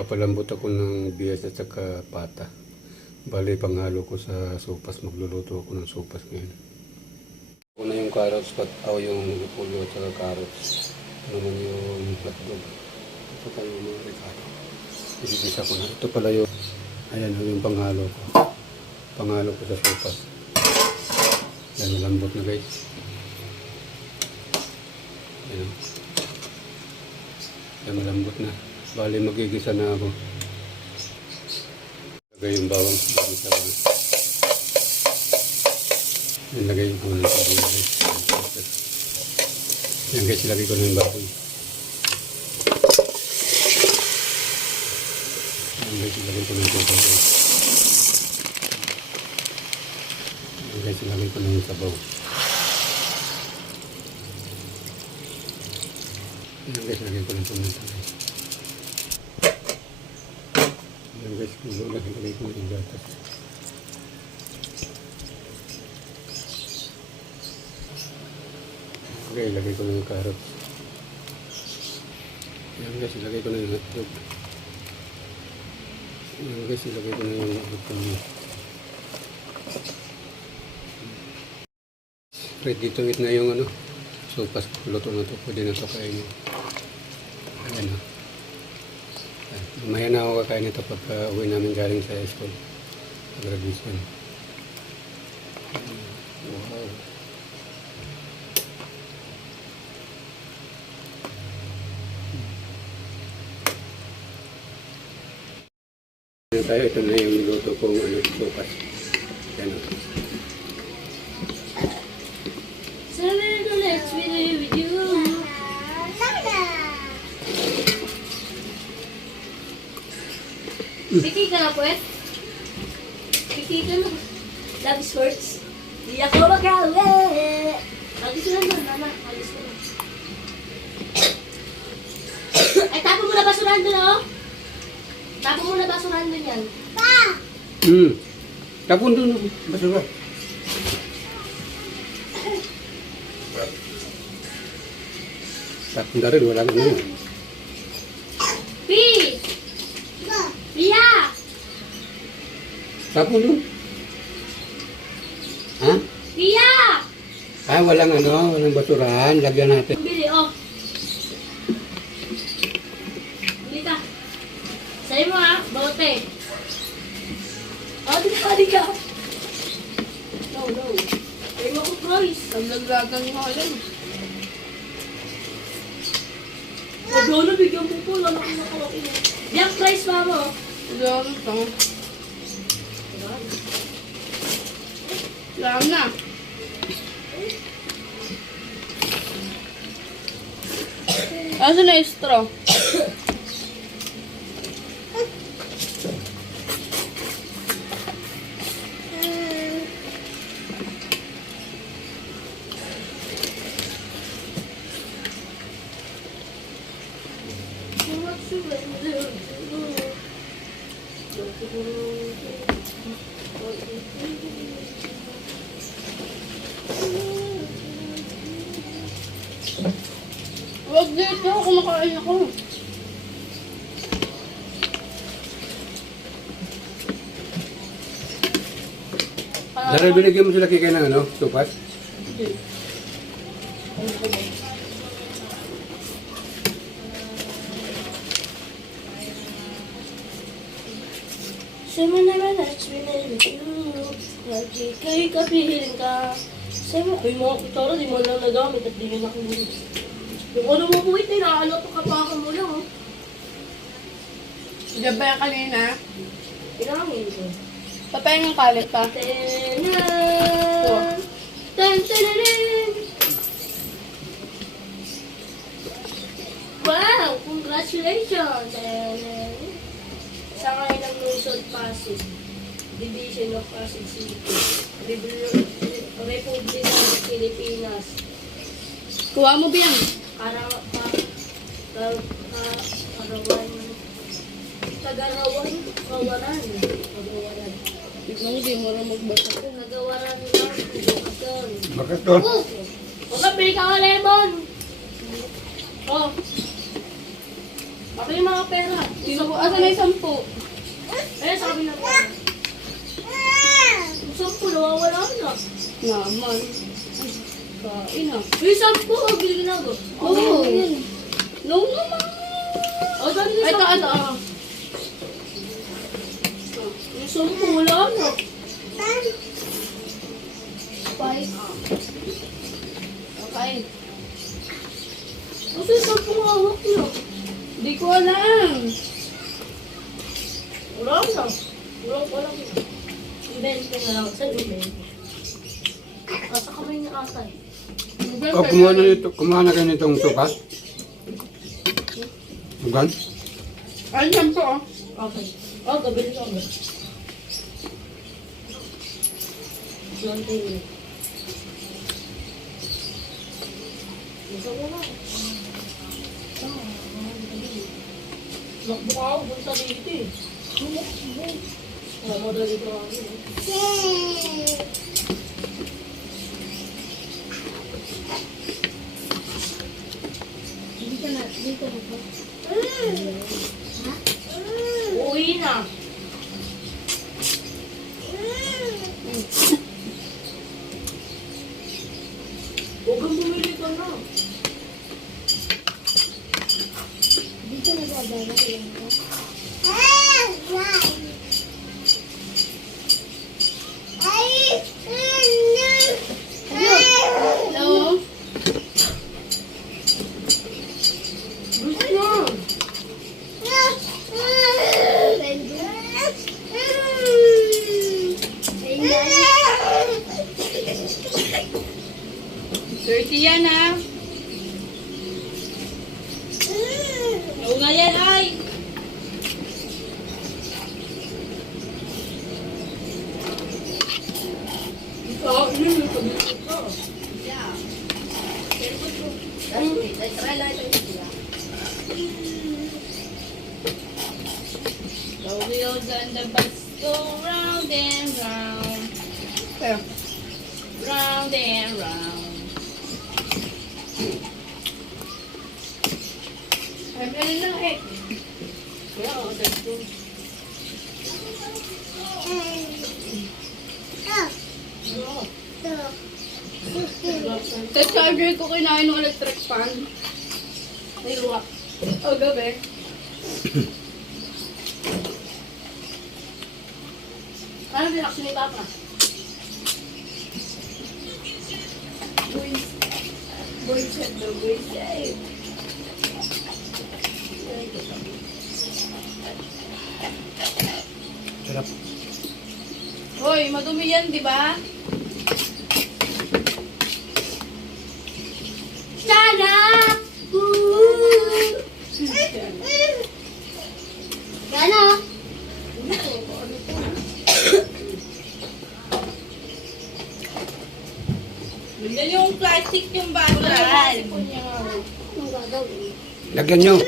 Papalambot ako ng bias at saka pata. Bali, panghalo ko sa sopas. Magluluto ako ng sopas ngayon. Ako na yung carrots o yung repolyo at saka carrots. Ito naman yung hotdog. Ito pa yung mga ricado. Igigisa ko na. Ito pala yung, ayan yung panghalo ko. Panghalo ko sa sopas. Yan, malambot na guys. Ayan. Yan, malambot na. Bali, magigisa na ako. Lagay yung bawang. Magigisa ko na. Yan, lagay ko na sa bawang. Yan guys, ilagay ko na yung baboy. Yan guys, ilagay ko na yung baboy. Yan guys, ilagay ko na yung sabaw. Yan guys, ilagay ko na yung paminta. Yan guys, ilagay ko na yung gatas. Okay, ilagay ko na yung carrots. Yan guys, ilagay ko na yung hotdog. Yan guys, ilagay ko na yung hotdog. Ready to eat na yung ano, sopas. Luto na to, pwede na to kainin. Ayan na. Mamaya na ako kakain ito pagka uwi namin galing sa school. Graduation. Wow. Tayo, ito na yung niluto kong sopas. Yan o. Let's be with you. Piki ka na, pues? Piki ka na. Love shorts. Di ako magawi. Magis ko na, mama. Magis ko na. Ay, tapo mo na basurahan doon, oh. Tapo mo na basurahan doon yan. Pa! Tapon doon. Basura. Tapon na rin. Wala na yun. Pi! Pia! Tapon doon. Ha? Pia! Ah, walang walang basurahan. Lagyan natin. Bili, oh. Bili ka. Sa'yo mo, ha? Bote. Oh, di ka. No. Sa'yo mo ko, Proyce. Naglaglagan mo alam. Doon, bigyan mo po. Wala akong nakawain. Diyan, price pa mo. Alam ito. Alam na. Aso na yung straw? Huwag dito, kumakain ako. Daryl, binigyan mo sila kikay ng sopas? Sa'yo mo naman, let's be with you. Lagi kayo kapihiling ka. Sa'yo mo, ay mga kutsara, di mo lang nagamit at di nyo nakulit. Yung ano mo po ito, nakaalot ka pa ka mo lang, oh. Diyan ba yan kanina? Pinangin ko. Papayang yung kalit pa. Tenan! Ten-tenanin! Wow! Congratulations! Tenan! Sa ngayon ng Luzon, Pasig. Division of Pasig City. Republic ng Pilipinas. Kuha mo ba yan? Kagawaran. Tignan mo, di mo rin magbasa ko. Kagawaran lang. Kagawaran. Bakit doon? Huwag ka, bili ka ka lemon. Oh. Ako yung mga pera. Sino po? Asa na yung 10? Eh, sabi na pera. Yung 10, nawawala na. Naman. Kain ah. Yung 10, bili na ako. Oo. No naman. O, dali yung 10. Ito. Yung 10, wala na. Okay. Kasi yung 10 hawak na. Di ko alam. Wala na. Wala na. Ibente na lang. Saan ibente? Asa kamay niya ata eh. O, kumuha na kayo nitong sukat? Ugan? Ay, 10 ah. Okay. Oh, gabili ko agad. Yung tingin. Isa ko na. Lakbo ka ako, bunta dito eh. Madali ko ako eh. Uwi na. Huwag kang bumili ka na. Hello? Gusto na. Yan ah. Oo nga yan ay. Ikaw, yun yung pag-ibig ka. Yeah. The wheels and the bus go round and round. Round and round. Ay, lang eh. Kaya ako, dito. Sa charger ko kinain ng electric fan. May luwa. O gabi. Ano reaction ni Papa? Boys at the boys side. Sarap. Hoy, madumi yan, di ba? Sana! Sana! Ganyan yung plastic yung bottle. Ang gagawin. Lagyan nyo.